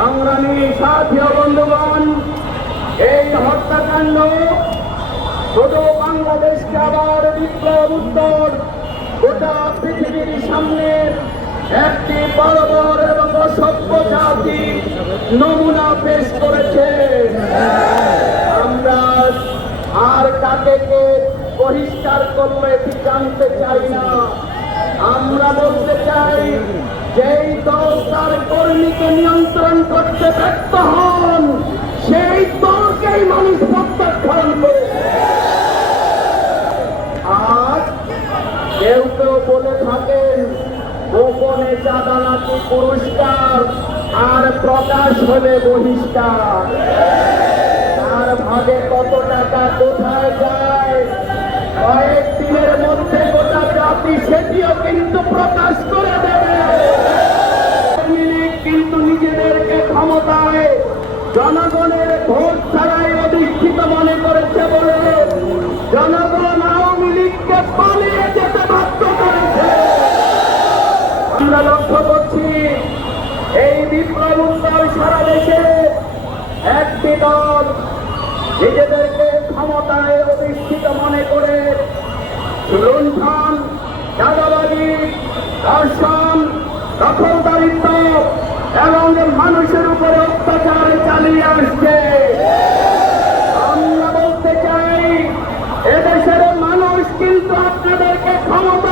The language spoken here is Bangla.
সংগ্রামী সাথী ও বন্ধুগণ, এই হত্যাকাণ্ড শুধু বাংলাদেশকে আবার বিপ্লব উত্তর, গোটা পৃথিবীর সামনে একটি বড় এবং অসভ্য জাতি নমুনা পেশ করেছে। আমরা আর কাকে বহিষ্কার করল জানতে চাই না। আমরা যেই দল তার কর্মীকে নিয়ন্ত্রণ করতে ব্যর্থ হন, সেই দলকেই মানুষ প্রত্যাখ্যান করে। আর কেউ কেউ বলে থাকেন, গোপনে চাঁদা পুরস্কার আর প্রকাশ হলে বহিষ্কার। তার ভাগে কত টাকা কোথায় যায়, কয়েক দিনের মধ্যে গোটা জাতি জনগণের ভোট ছাড়াই অধিষ্ঠিত মনে করেছে বলে জনগণ আওয়ামী লীগকে পালিয়ে যেতে বাধ্য করেছে। আমরা লক্ষ্য করছি, এই বিপ্লব উত্তর সারা দেশে একটি দল নিজেদেরকে ক্ষমতায় অধিষ্ঠিত মনে করে লুণ্ঠন দাদাবাদী ধর্ষণ, দখলদার এবং মানুষের উপরে অত্যাচার চালিয়ে আসছে। আমরা বলতে চাই এদেশের মানুষ কিন্তু আপনাদেরকে ক্ষমতা